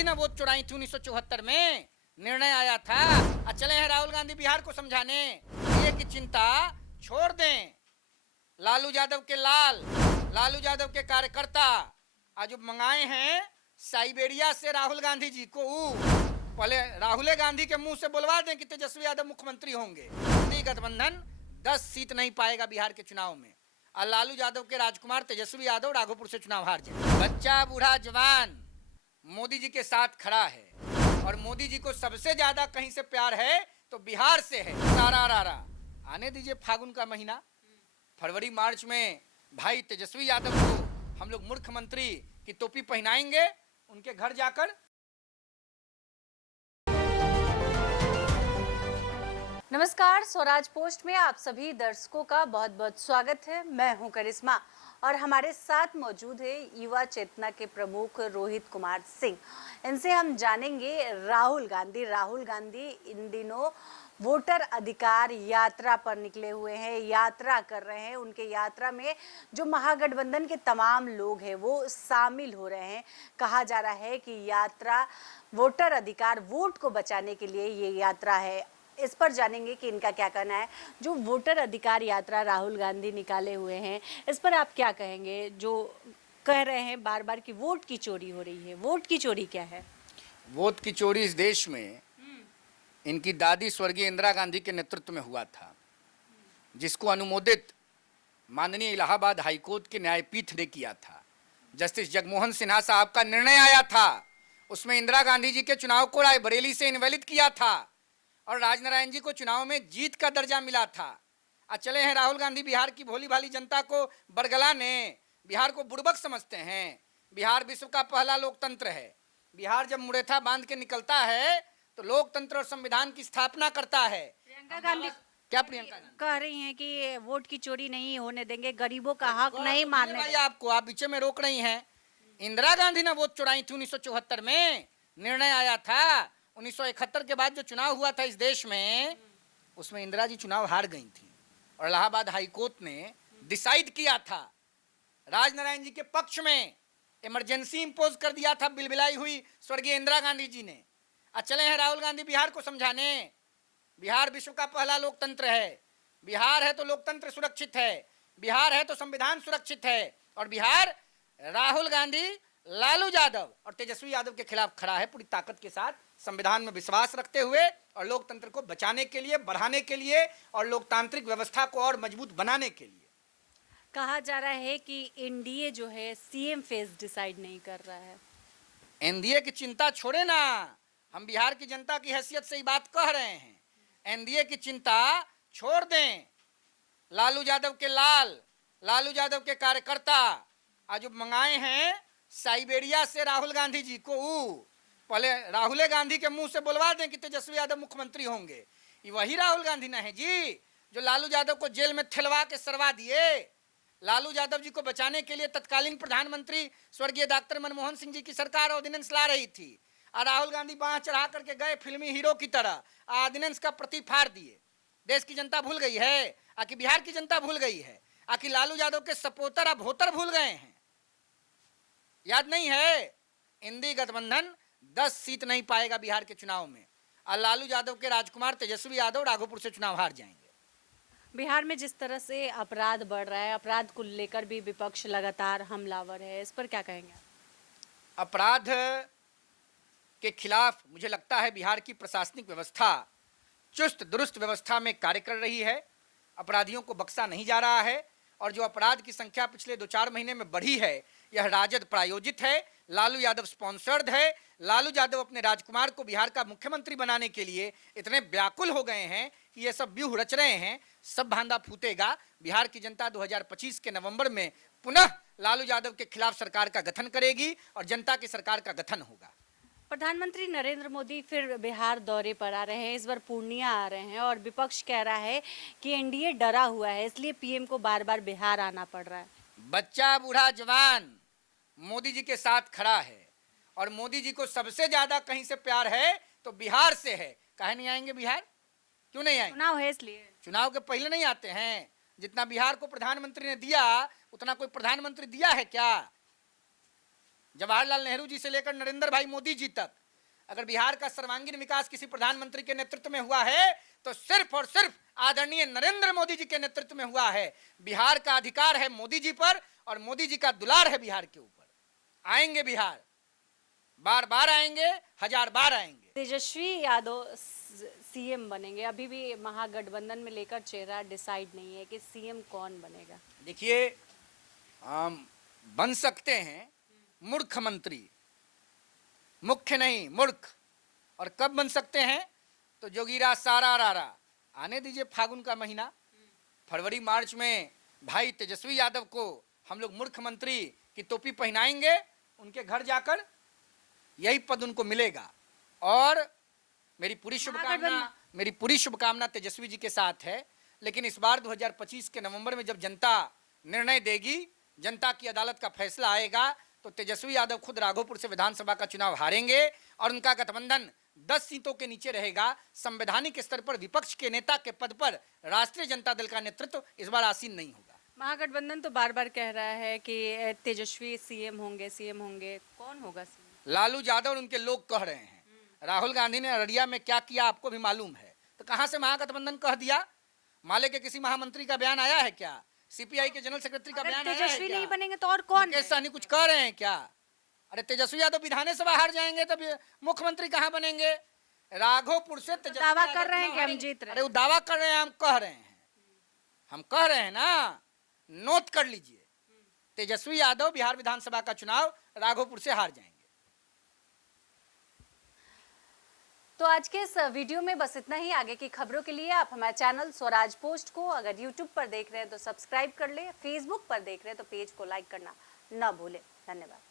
गांधी ने वोट चुराई थी 1974 में, निर्णय आया था। अब चले हैं राहुल गांधी बिहार को समझाने, ये की चिंता छोड़ दें। लालू यादव के लाल, लालू यादव के कार्यकर्ता आज मंगाए हैं साइबेरिया से राहुल गांधी जी को। पहले राहुल गांधी के मुंह से बुलवा दें कि तेजस्वी यादव मुख्यमंत्री होंगे। इंडी गठबंधन 10 सीट नहीं पाएगा बिहार के चुनाव में, और लालू यादव के राजकुमार तेजस्वी यादव राघोपुर से चुनाव हार जाए। बच्चा बूढ़ा जवान मोदी जी के साथ खड़ा है, और मोदी जी को सबसे ज्यादा कहीं से प्यार है तो बिहार से है। सारा रारा आने दीजिए फागुन का महीना, फरवरी मार्च में भाई तेजस्वी यादव को हम लोग मुख्यमंत्री की टोपी पहनाएंगे उनके घर जाकर। नमस्कार, स्वराज पोस्ट में आप सभी दर्शकों का बहुत बहुत स्वागत है। मैं हूं करिश्मा और हमारे साथ मौजूद है युवा चेतना के प्रमुख रोहित कुमार सिंह। इनसे हम जानेंगे राहुल गांधी इन दिनों वोटर अधिकार यात्रा पर निकले हुए हैं, यात्रा कर रहे हैं। उनके यात्रा में जो महागठबंधन के तमाम लोग हैं वो शामिल हो रहे हैं। कहा जा रहा है कि यात्रा वोटर अधिकार, वोट को बचाने के लिए ये यात्रा है। इस पर जानेंगे कि इनका क्या कहना है। जो वोटर अधिकार यात्रा राहुल गांधी निकाले हुए हैं, इस पर आप क्या कहेंगे? जो कह रहे हैं बार बार कि वोट की चोरी हो रही है, वोट की चोरी क्या है? वोट की चोरी इस देश में इनकी दादी स्वर्गीय इंदिरा गांधी के नेतृत्व में हुआ था, जिसको अनुमोदित माननीय इलाहाबाद हाईकोर्ट के न्यायपीठ ने किया था। जस्टिस जगमोहन सिन्हा साहब का निर्णय आया था, उसमें इंदिरा गांधी जी के चुनाव को रायबरेली से इनवैलिड किया था और राजनारायण जी को चुनाव में जीत का दर्जा मिला था। आज चले हैं राहुल गांधी बिहार की भोली भाली जनता को बरगलाने, बिहार को बुड़बक समझते हैं। बिहार विश्व का पहला लोकतंत्र है। बिहार जब मुड़ेथा बांध के निकलता है तो लोकतंत्र और संविधान की स्थापना करता है। प्रियंका गांधी क्या प्रियंका गांधी कह रही हैं कि वोट की चोरी नहीं होने देंगे, गरीबों का हक नहीं मारने भाई देंगे। आपको आप बीच में रोक रही हैं। इंदिरा गांधी ने वोट चुराई थी 1974 में, निर्णय आया था। 1971 के बाद जो चुनाव हुआ था इस देश में, उसमें इंदिरा जी चुनाव हार गई थी और इलाहाबाद हाईकोर्ट ने डिसाइड किया था, राजनारायण जी के पक्ष में इमरजेंसी इंपोज कर दिया था बिलबिलाई हुई स्वर्गीय इंदिरा गांधी जी ने। आज चले हैं राहुल गांधी बिहार को समझाने। बिहार विश्व का पहला लोकतंत्र है। बिहार है तो लोकतंत्र सुरक्षित है, बिहार है तो संविधान सुरक्षित है, और बिहार राहुल गांधी, लालू यादव और तेजस्वी यादव के खिलाफ खड़ा है पूरी ताकत के साथ, संविधान में विश्वास रखते हुए और लोकतंत्र को बचाने के लिए, बढ़ाने के लिए और लोकतांत्रिक व्यवस्था को और मजबूत बनाने के लिए। कहा जा रहा है कि एनडीए जो है सीएम फेस डिसाइड नहीं कर रहा है। एनडीए की चिंता छोड़े ना, हम बिहार की जनता की हैसियत से ही बात कह रहे हैं। एनडीए की चिंता छोड़ दें। लालू यादव के लाल, लालू यादव के कार्यकर्ता आज मंगाए हैं साइबेरिया से राहुल गांधी जी को। पहले राहुल गांधी के मुंह से बुलवा दें कि तेजस्वी यादव मुख्यमंत्री होंगे। ये वही राहुल गांधी ना है जी जो लालू यादव को जेल में ठेलवा के सरवा दिए। लालू यादव जी को बचाने के लिए तत्कालीन प्रधानमंत्री स्वर्गीय डॉक्टर मनमोहन सिंह जी की सरकार ऑर्डिनेंस ला रही थी, और राहुल गांधी बांह चढ़ा करके गए फिल्मी हीरो की तरह, ऑर्डिनेंस का प्रति फाड़ दिए। देश की जनता भूल गई है, आखिर बिहार की जनता भूल गई है, आखिर लालू यादव के सपोर्टर अब वोटर भूल गए हैं। याद नहीं है? इंडी गठबंधन 10 सीट नहीं पाएगा बिहार के चुनाव में, और लालू यादव के राजकुमार तेजस्वी यादव राघोपुर से चुनाव हार जाएंगे। बिहार में जिस तरह से अपराध बढ़ रहा है, अपराध को लेकर भी विपक्ष लगातार हमलावर है, इस पर क्या कहेंगे? अपराध के खिलाफ मुझे लगता है बिहार की प्रशासनिक व्यवस्था चुस्त दुरुस्त व्यवस्था में कार्य कर रही है। अपराधियों को बख्शा नहीं जा रहा है, और जो अपराध की संख्या पिछले 2-4 महीने में बढ़ी है, यह राजद प्रायोजित है, लालू यादव स्पॉन्सर्ड है। लालू यादव अपने राजकुमार को बिहार का मुख्यमंत्री बनाने के लिए इतने व्याकुल हो गए हैं कि ये सब व्यूह रच रहे हैं। सब भांडा फूटेगा। बिहार की जनता 2025 के नवंबर में पुनः लालू यादव के खिलाफ सरकार का गठन करेगी और जनता की सरकार का गठन होगा। प्रधानमंत्री नरेंद्र मोदी फिर बिहार दौरे पर आ रहे हैं, इस बार पूर्णिया आ रहे हैं, और विपक्ष कह रहा है कि एनडीए डरा हुआ है, इसलिए पीएम को बार बार बिहार आना पड़ रहा है। बच्चा बूढ़ा जवान मोदी जी के साथ खड़ा है, और मोदी जी को सबसे ज्यादा कहीं से प्यार है तो बिहार से है। काहे नहीं आएंगे बिहार? क्यों नहीं आएंगे? चुनाव है इसलिए। चुनाव के पहले नहीं आते हैं? जितना बिहार को प्रधानमंत्री ने दिया उतना कोई प्रधानमंत्री दिया है क्या? जवाहरलाल नेहरू जी से लेकर नरेंद्र भाई मोदी जी तक, अगर बिहार का सर्वांगीण विकास किसी प्रधानमंत्री के नेतृत्व में हुआ है तो सिर्फ और सिर्फ आदरणीय नरेंद्र मोदी जी के नेतृत्व में हुआ है। बिहार का अधिकार है मोदी जी पर और मोदी जी का दुलार है बिहार के ऊपर। आएंगे बिहार, बार बार आएंगे, हजार बार आएंगे। तेजस्वी यादव सीएम बनेंगे, अभी भी महागठबंधन में लेकर चेहरा डिसाइड नहीं है कि सीएम कौन बनेगा। देखिए, बन सकते हैं मूर्ख मंत्री, मुख्य नहीं मूर्ख। और कब बन सकते हैं? तो जोगीरा सारा रारा आने दीजिए, फागुन का महीना, फरवरी मार्च में भाई तेजस्वी यादव को हम लोग मूर्ख मंत्री की टोपी पहनाएंगे, उनके घर जाकर यही पद उनको मिलेगा। और मेरी पूरी शुभकामना तेजस्वी जी के साथ है। लेकिन इस बार 2025 के नवंबर में जब जनता निर्णय देगी, जनता की अदालत का फैसला आएगा, तो तेजस्वी यादव खुद राघोपुर से विधानसभा का चुनाव हारेंगे और उनका गठबंधन 10 सीटों के नीचे रहेगा। संवैधानिक स्तर पर विपक्ष के नेता के पद पर राष्ट्रीय जनता दल का नेतृत्व इस बार आसीन नहीं होगा। महागठबंधन तो बार बार कह रहा है कि तेजस्वी सीएम होंगे, कौन होगा सीएम? लालू यादव और उनके लोग कह रहे हैं। राहुल गांधी ने अररिया में क्या किया आपको भी मालूम है। तो कहां से महागठबंधन कह दिया? माले के किसी महामंत्री का बयान आया है क्या? सीपीआई के जनरल सेक्रेटरी का बयान आया है क्या? तेजस्वी नहीं बनेंगे तो और कौन? सहनी कुछ कह रहे हैं क्या? अरे तेजस्वी यादव विधानसभा हार जाएंगे तब मुख्यमंत्री कहां बनेंगे? राघोपुर से दावा कर रहे हैं कि हम जीत रहे हैं। अरे वो दावा कर रहे हैं, हम कह रहे हैं ना, नोट कर लीजिए। तेजस्वी यादव बिहार विधानसभा का चुनाव राघोपुर से हार जाएंगे। तो आज के इस वीडियो में बस इतना ही। आगे की खबरों के लिए आप हमारे चैनल स्वराज पोस्ट को अगर यूट्यूब पर देख रहे हैं तो सब्सक्राइब कर ले, फेसबुक पर देख रहे हैं तो पेज को लाइक करना न भूलें। धन्यवाद।